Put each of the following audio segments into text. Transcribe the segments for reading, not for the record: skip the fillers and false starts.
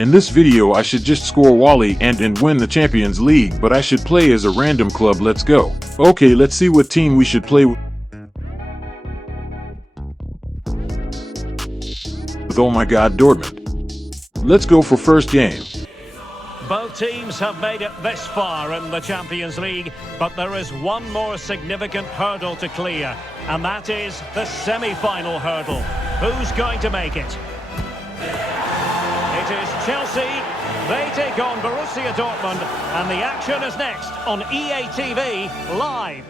In this video I should just score Wally and win the Champions League, but I should play as a random club. Let's go. Okay, let's see what team we should play with. Oh my god, Dortmund. Let's go for first game. Both teams have made it this far in the Champions League, but there is one more significant hurdle to clear, and that is the semi-final hurdle. Who's going to make it? It is Chelsea. They take on Borussia Dortmund, and the action is next on EA TV Live.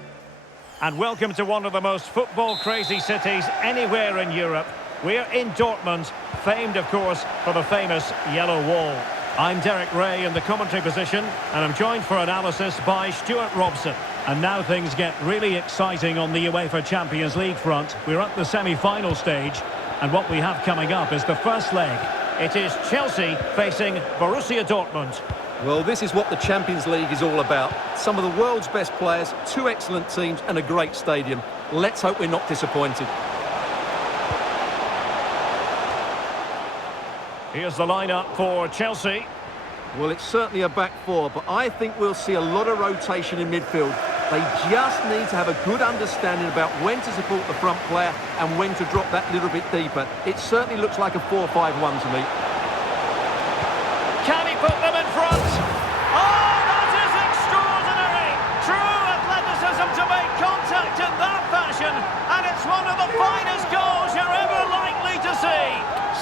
And welcome to one of the most football-crazy cities anywhere in Europe. We're in Dortmund, famed, of course, for the famous Yellow Wall. I'm Derek Ray in the commentary position, and I'm joined for analysis by Stuart Robson. And now things get really exciting on the UEFA Champions League front. We're at the semi-final stage, and what we have coming up is the first leg. It is Chelsea facing Borussia Dortmund. Well, this is what the Champions League is all about. Some of the world's best players, two excellent teams and a great stadium. Let's hope we're not disappointed. Here's the lineup for Chelsea. Well, it's certainly a back four, but I think we'll see a lot of rotation in midfield. They just need to have a good understanding about when to support the front player and when to drop that little bit deeper. It certainly looks like a 4-5-1 to me. Can he put them in front? Oh, that is extraordinary! True athleticism to make contact in that fashion, and it's one of the finest goals you're ever likely to see.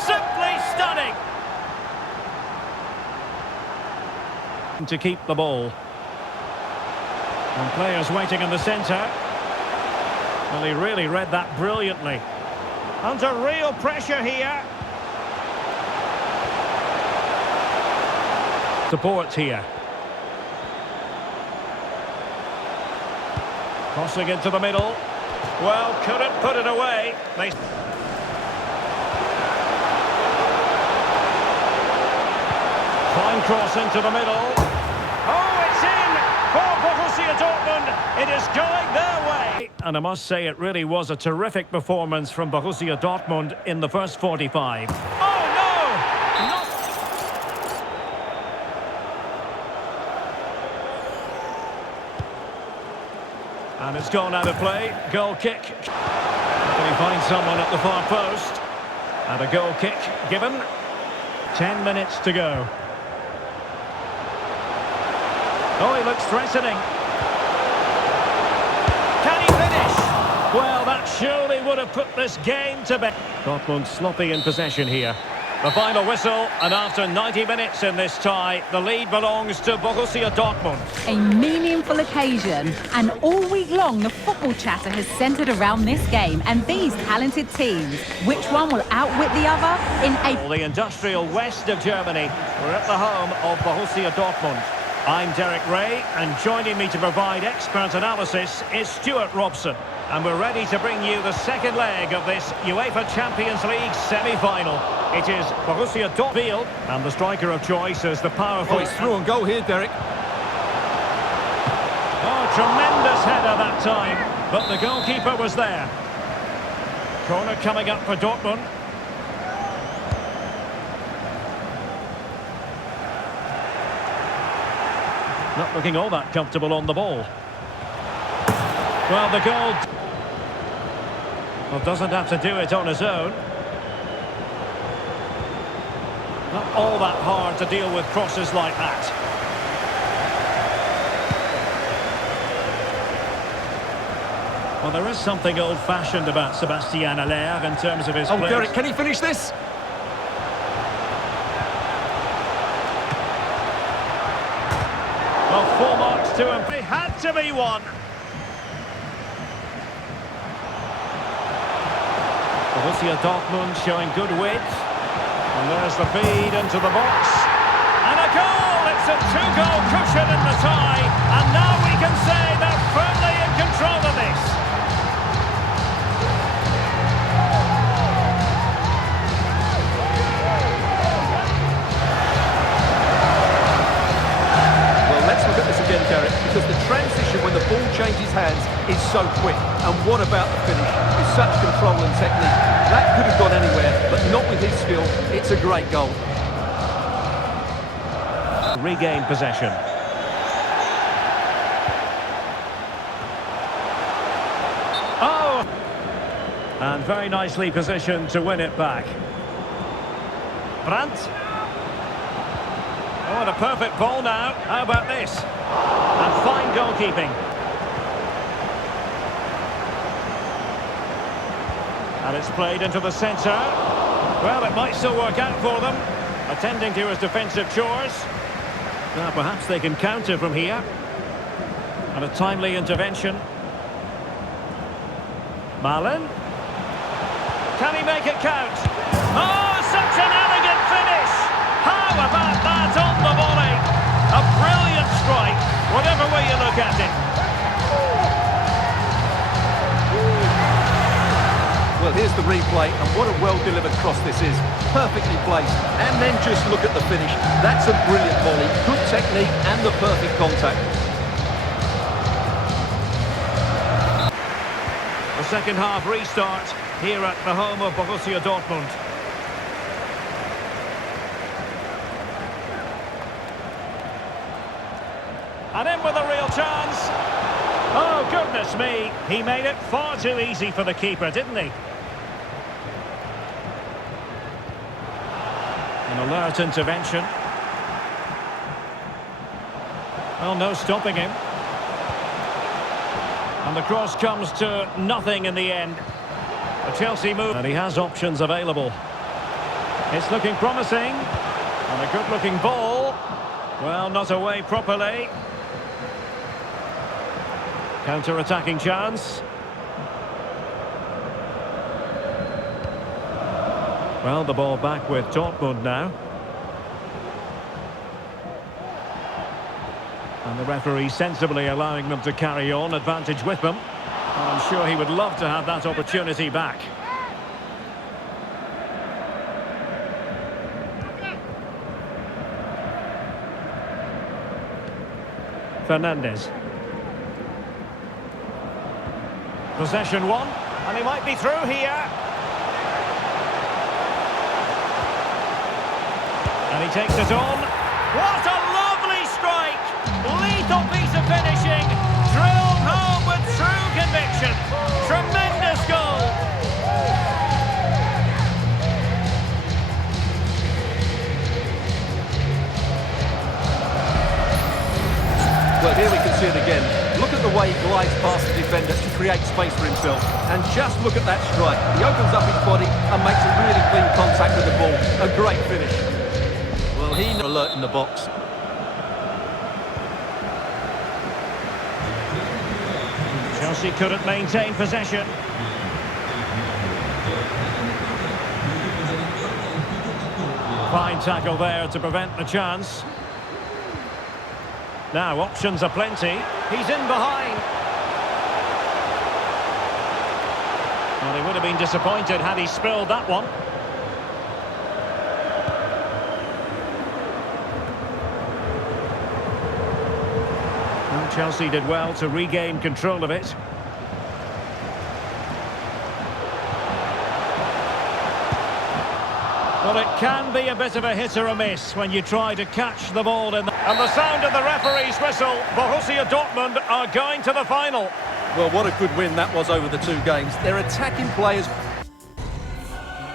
Simply stunning. To keep the ball. And players waiting in the centre. Well, he really read that brilliantly. Under real pressure here. Support here. Crossing into the middle. Well, couldn't put it away. Fine cross into the middle. Oh, it's in for Borussia Dortmund. It is going their way. And I must say, it really was a terrific performance from Borussia Dortmund in the first 45. Oh, no! Not... And it's gone out of play. Goal kick. Can he find someone at the far post? And a goal kick given. 10 minutes to go. Oh, he looks threatening. Can he finish? Well, that surely would have put this game to bed. Dortmund sloppy in possession here. The final whistle, and after 90 minutes in this tie, the lead belongs to Borussia Dortmund. A meaningful occasion, and all week long the football chatter has centred around this game and these talented teams. Which one will outwit the other in a... The industrial west of Germany. We're at the home of Borussia Dortmund. I'm Derek Ray, and joining me to provide expert analysis is Stuart Robson. And we're ready to bring you the second leg of this UEFA Champions League semi-final. It is Borussia Dortmund, and the striker of choice is the powerful... Oh, it's through and goal here, Derek. Oh, tremendous header that time, but the goalkeeper was there. Corner coming up for Dortmund. Not looking all that comfortable on the ball. Well, the goal... Well, doesn't have to do it on his own. Not all that hard to deal with crosses like that. Well, there is something old-fashioned about Sébastien Haller in terms of his... Oh, Derek, can he finish this? Well, 4 marks to him. It had to be one. Borussia Dortmund showing good width. And there's the feed into the box. And a goal! It's a 2-goal cushion in the tie. And now we can say they're firmly in control of this. Well, let's look at this again, Derek, because the transition when the ball changes hands is so quick. And what about the finish? With such control and technique. That could have gone anywhere, but not with his skill. It's a great goal. regain possession. Oh! And very nicely positioned to win it back. Brandt. Oh, and a perfect ball now. How about this? And fine goalkeeping. And it's played into the centre. Well, it might still work out for them. Attending to his defensive chores. Now, perhaps they can counter from here. And a timely intervention. Malin. Can he make it count? Oh, such an elegant finish! How about that on the volley? A brilliant strike, whatever way you look at it. Well, here's the replay, and what a well-delivered cross this is. Perfectly placed, and then just look at the finish. That's a brilliant volley, good technique, and the perfect contact. The second half restart here at the home of Borussia Dortmund. And in with a real chance. Oh, goodness me. He made it far too easy for the keeper, didn't he? An alert intervention. Well, no stopping him. And the cross comes to nothing in the end. The Chelsea move. And he has options available. It's looking promising. And a good-looking ball. Well, not away properly. Counter-attacking chance. Well, the ball back with Dortmund now. And the referee sensibly allowing them to carry on, advantage with them. And I'm sure he would love to have that opportunity back. Fernandes. Possession one, and he might be through here. And he takes it on. What a lovely strike! Lethal piece of finishing. Drilled home with true conviction. Tremendous goal. Well, here we can see it again. Look at the way he glides past the defender to create space for himself. And just look at that strike. He opens up his body and makes a really clean contact with the ball. A great finish. Well, he's alert in the box. Chelsea couldn't maintain possession. Fine tackle there to prevent the chance. Now, options are plenty. He's in behind. Well, he would have been disappointed had he spilled that one. And Chelsea did well to regain control of it. Well, it can be a bit of a hit or a miss when you try to catch the ball in. And the sound of the referee's whistle, Borussia Dortmund are going to the final. Well, what a good win that was over the two games. They're attacking players.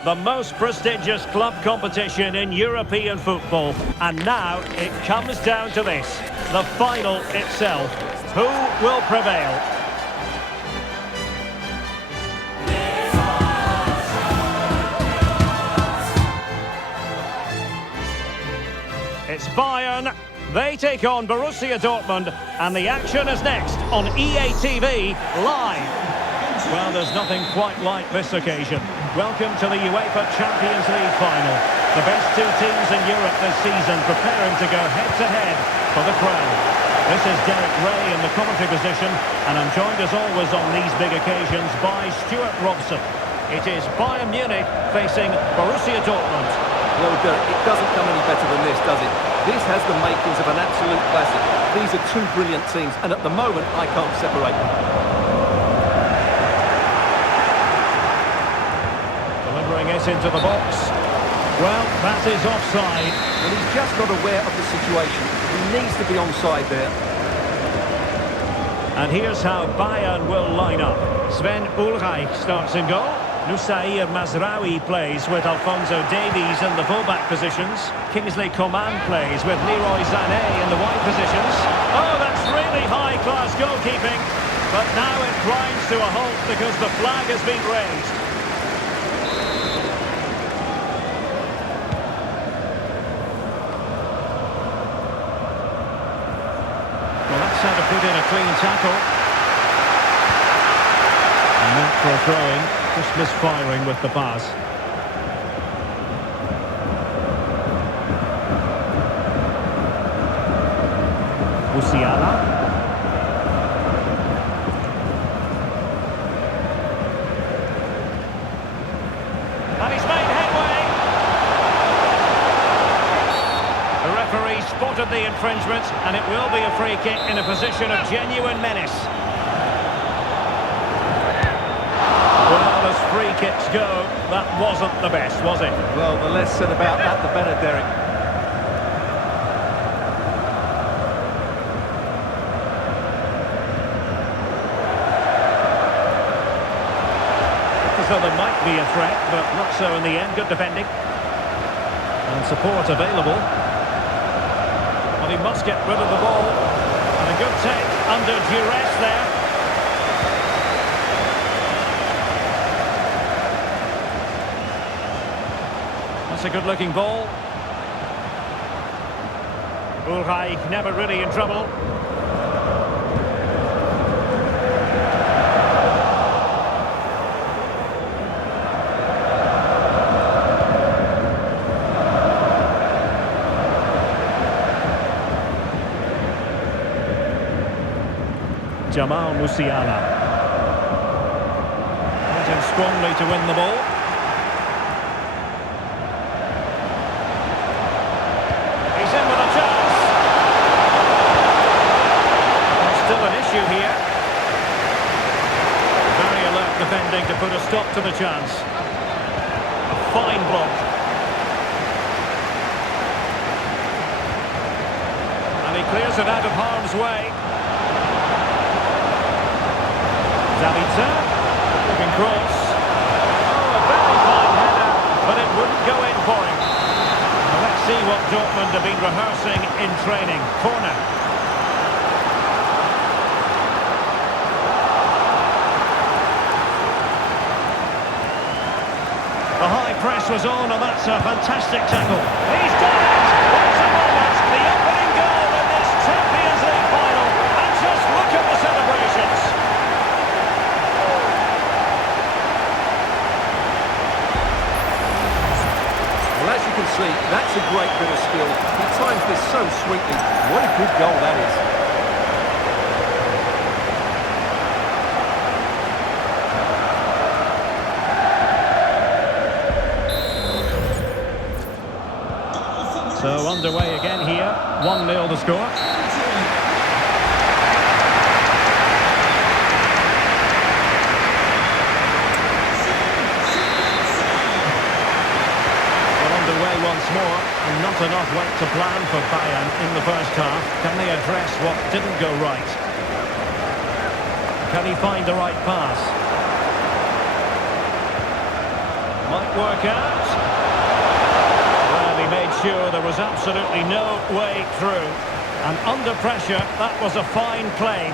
The most prestigious club competition in European football. And now it comes down to this, the final itself. Who will prevail? It's Bayern. They take on Borussia Dortmund, and the action is next on EA TV Live. Well, there's nothing quite like this occasion. Welcome to the UEFA Champions League final. The best two teams in Europe this season preparing to go head-to-head for the crown. This is Derek Ray in the commentary position, and I'm joined as always on these big occasions by Stuart Robson. It is Bayern Munich facing Borussia Dortmund. Well, Derek, it doesn't come any better than this, does it? This has the makings of an absolute classic. These are two brilliant teams, and at the moment, I can't separate them. Delivering it into the box. Well, that is offside. And he's just not aware of the situation. He needs to be onside there. And here's how Bayern will line up. Sven Ulreich starts in goal. Nusair Mazraoui plays with Alphonso Davies in the fullback positions. Kingsley Coman plays with Leroy Sané in the wide positions. Oh, that's really high-class goalkeeping. But now it grinds to a halt because the flag has been raised. Well, that's how to put in a clean tackle. And that for a throw-in. Just misfiring with the pass. Musiala. And he's made headway. The referee spotted the infringement, and it will be a free kick in a position of genuine menace. Well, as free kicks go, that wasn't the best, was it? Well, the less said about that, the better, Derek. So there might be a threat, but not so in the end. Good defending. And support available. But he must get rid of the ball. And a good take under duress there. That's a good-looking ball. Ulreich never really in trouble. Jamal Musiala. Went in strongly to win the ball. He's in with a chance. There's still an issue here. Very alert defending to put a stop to the chance. A fine block. And he clears it out of harm's way. Zavita, looking cross. Oh, a very fine header, but it wouldn't go in for him. Now let's see what Dortmund have been rehearsing in training. Corner. The high press was on, and that's a fantastic tackle. He's done it! What's a moment? The opening goal in this Champions League final. And just look at the celebrations. Well, as you can see, that's a great bit of skill. He times this so sweetly. What a good goal that is. So underway again here. 1-0 the score. Once more, and not enough went to plan for Bayern in the first half. Can they address what didn't go right? Can he find the right pass? Might work out. Well, he made sure there was absolutely no way through. And under pressure, that was a fine claim.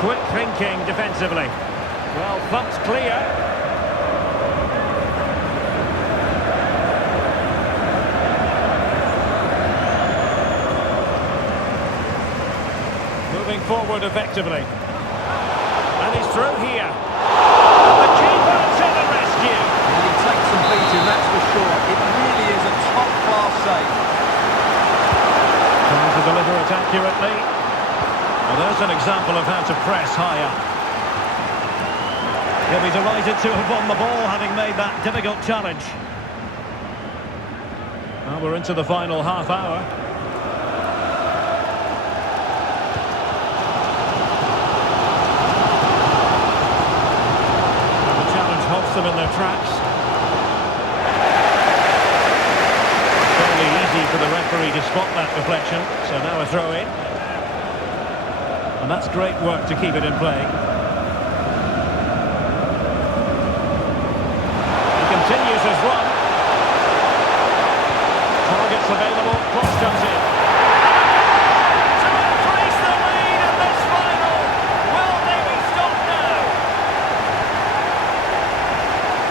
Quick thinking defensively. Well, that's clear. Moving forward effectively. And he's through here. The keeper to the rescue. And he takes some beating, that's for sure. It really is a top-class save. Trying to deliver it accurately. Well, there's an example of how to press high up. He'll be delighted to have won the ball, having made that difficult challenge. Well, we're into the final half hour. them in their tracks. Fairly easy for the referee to spot that deflection, so now a throw in. And that's great work to keep it in play. He continues his run. Targets available, cross comes in. To increase the lead in this final. Will they be stopped now?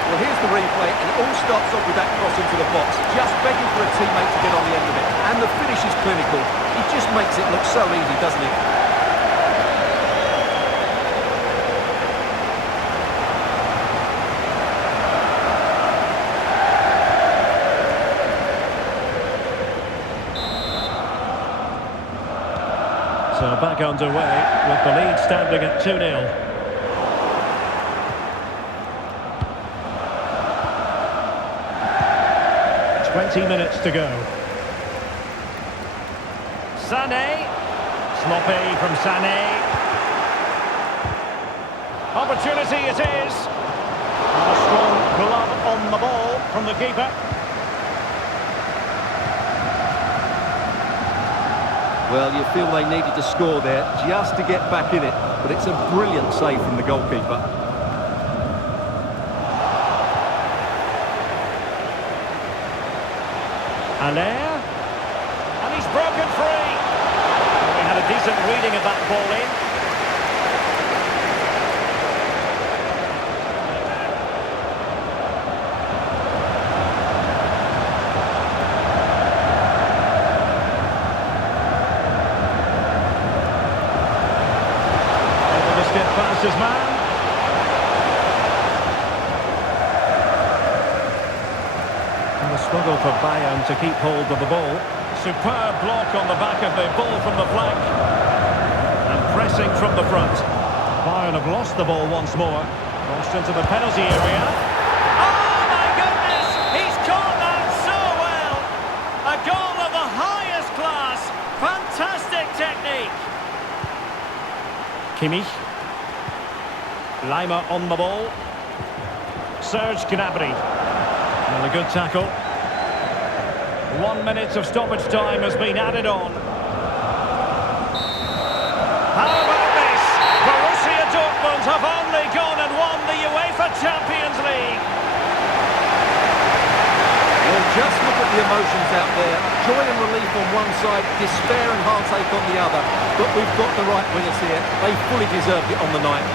Well, here's the replay, and it all starts off with that cross into the box, just begging for a teammate to get on the end of it. And the finish is clinical. He just makes it look so easy, doesn't he? So back underway with the lead standing at 2-0. Minutes to go. Sané. Sloppy from Sané. Opportunity it is. A strong glove on the ball from the keeper. Well, you feel they needed to score there just to get back in it, but it's a brilliant save from the goalkeeper. Allaire, and he's broken free. We had a decent reading of that ball in. Able to skip past his man. Struggle for Bayern to keep hold of the ball. Superb block on the back of the ball from the flank. And pressing from the front. Bayern have lost the ball once more. Crossed into the penalty area. Oh my goodness! He's caught that so well! A goal of the highest class. Fantastic technique. Kimmich. Lima on the ball. Serge Gnabry. And a good tackle. 1 minute of stoppage time has been added on. How about this? Borussia Dortmund have only gone and won the UEFA Champions League. Well, just look at the emotions out there. Joy and relief on one side, despair and heartache on the other. But we've got the right winners here. They fully deserved it on the night.